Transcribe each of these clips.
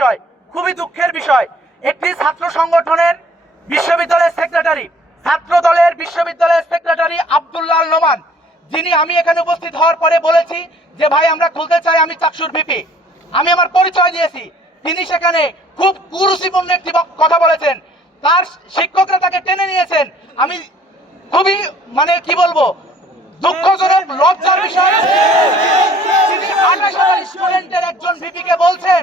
বিষয়, খুবই দুঃখের বিষয়। একটি ছাত্র সংগঠনের বিশ্ববিদ্যালয়ের সেক্রেটারি, ছাত্র দলের বিশ্ববিদ্যালয়ের সেক্রেটারি আব্দুল্লাহ নোমান, যিনি আমি এখানে উপস্থিত হওয়ার পরে বলেছি যে ভাই আমরা খুলতে চাই, আমি চাকসুর ভিপি, আমি আমার পরিচয় দিয়েছি, তিনি সেখানে খুব কুরুচিপূর্ণ একটি কথা বলেছেন। তার শিক্ষকরা তাকে টেনে নিয়েছেন। আমি খুবই মানে কি বলবো, দুঃখজনক, লজ্জার বিষয়। তিনি 28,000 স্টুডেন্টের একজন ভিপিকে বলছেন,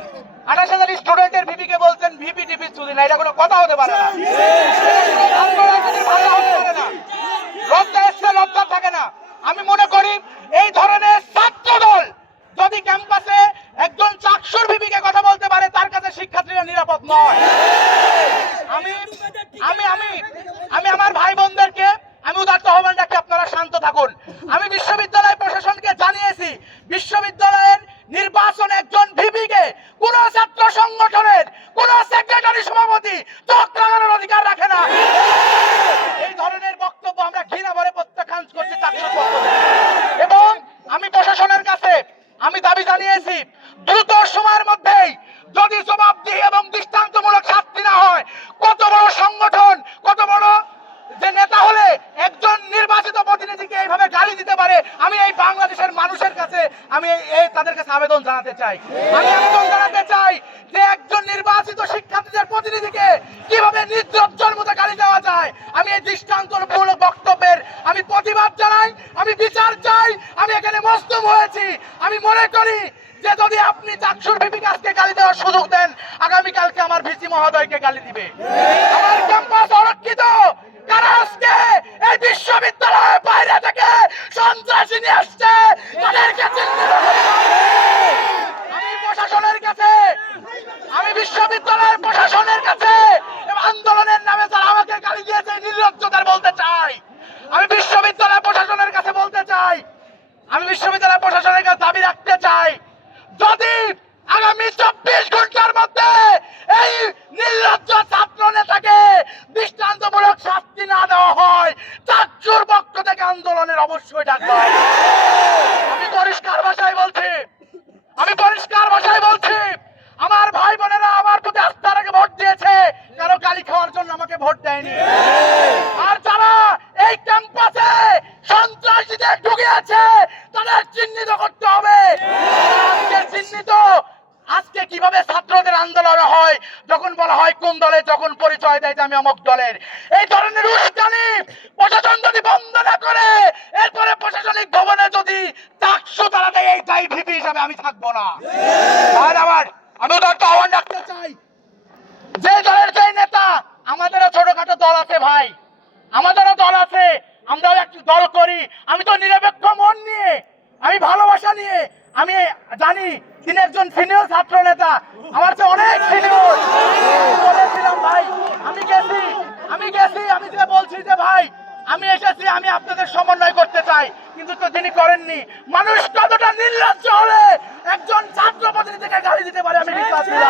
28,000 স্টুডেন্টের ভিপিকে বলছেন ভিপি টিপি চুরি না। এটা কোনো কথা হতে পারে না, লজ্জা এসছে, লজ্জা থাকে না। আমি মনে করি এই ধরনের ছাত্র দল যদি ক্যাম্পাসে একজন চাকসুর ভিপিকে কথা বলতে পারে, তার কাছে শিক্ষার্থীরা নিরাপদ নয়। আমি আমি আমি আমি আমার ভাই বোনদেরকে আমি উদাত্ত আহ্বান রাখি, আপনারা শান্ত থাকুন। আমি বিশ্ববিদ্যালয় প্রশাসনকে জানিয়েছি, বিশ্ববিদ্যালয়ের নির্বাচনে একজন ভিপিকে কোন ছাত্র সংগঠনের কোন সেক্রেটারি সভাপতি চোখ লাগানোর অধিকার রাখে না। এই ধরনের বক্তব্য আমরা ঘৃণা ভরে প্রত্যাখ্যান করছি চাকসুর পক্ষ থেকে। এবং আমি প্রশাসনের কাছে আমি দাবি জানিয়েছি, দ্রুত সময়ের মধ্যেই যদি জবাবদিহি এবং দৃষ্টান্তমূলক শাস্তি না হয়, কত বড় সংগঠন, কত বড় যে নেতা হলে একজন নির্বাচিত প্রতিনিধিকে এইভাবে গালি দিতে পারে, আমি এই বাংলাদেশের মানুষের কাছে আমি তাদের কাছে আবেদন জানাতে চাই। আমি আবেদন জানাতে চাই যে একজন নির্বাচিত শিক্ষার্থীদের প্রতিনিধিকে কিভাবে নির্লজ্জের মতো গালি দেওয়া যায়। আমি এই দৃষ্টান্তমূলক বক্তব্যের আমি প্রতিবাদ জানাই, আমি বিচার চাই। আমি এখানে মজলুম হয়েছি। আমি মনে করি যে যদি আপনি চাকসুর ভিপিকে আজকে গালি দেওয়ার সুযোগ দেন, আগামীকালকে আমার ভিসি মহোদয়কে গালি দিবে। আমার ক্যাম্পাস অরক্ষিত, কারা আজকে এই বিশ্ববিদ্যালয়ের বাইরে থেকে সন্ত্রাসী নিয়ে আসছে, তাদেরকে চিহ্নিত করতে হবে। আমি প্রশাসনের কাছে, আমি বিশ্ববিদ্যালয়ের প্রশাসনের কাছে আন্দোলনের নামে যারা আমাকে গালি দিয়েছে নির্লজ্জতার বলতে চাই। আমি বিশ্ববিদ্যালয় প্রশাসনের কাছে বলতে চাই, আমি বিশ্ববিদ্যালয় প্রশাসনের কাছে দাবি রাখতে চাই, যদি আগামী 24 ঘন্টার মধ্যে এই নির্লজ্জ ছাত্র নেতাকে দৃষ্টান্তমূলক শাস্তি না দেওয়া হয়, চাকসুর পক্ষ থেকে আন্দোলনের অবশ্যই ডাকবো। আমি পরিষ্কার ভাষায় বলছি, আমি পরিষ্কার ভাষায় বলছি, আমার ভাই বোনেরা আমার প্রতি আস্থা রেখে ভোট দিয়েছে, কারো গালি খাওয়ার জন্য আমাকে ভোট দেয়নি। আর যারা এই ক্যাম্পাসে সন্ত্রাসীদের ঢুকিয়েছে, তাদের চিহ্নিত করতে হবে। আজকে চিহ্নিত, আজকে কিভাবে ছাত্রদের আন্দোলন হয়, যখন বলা হয় কোন দলের, যখন পরিচয় দেয় যে আমি অমুক দলের, এই ধরনের উস্কানি প্রশাসন যদি বন্ধ না করে, এরপরে প্রশাসনিক ভবনে যদি চাকসু তারা দেয়, এইটাই ভিপি হিসাবে আমি থাকবো না। আর আমি উদাত্ত আহ্বান রাখতে চাই, যে দলের যে নেতা, আমাদেরও ছোটখাটো দল আছে ভাই, আমাদেরও দল আছে, আমরাও একটি দল করি। আমি তো নিরপেক্ষ মন নিয়ে, আমি ভালোবাসা নিয়ে, আমি জানি তিনি একজন সিনিয়র ছাত্র নেতা, আমার চেয়ে অনেক সিনিয়র। বলেছিলাম ভাই, আমি গেছি, আমি যে বলছি যে ভাই আমি এসেছি, আমি আপনাদের সমন্বয় করতে চাই, কিন্তু তো তিনি করেননি। মানুষ কতটা নির্লজ্জ হলে একজন ছাত্র প্রতিনিধিকে গালি দিতে পারে আমি বিশ্বাস করি।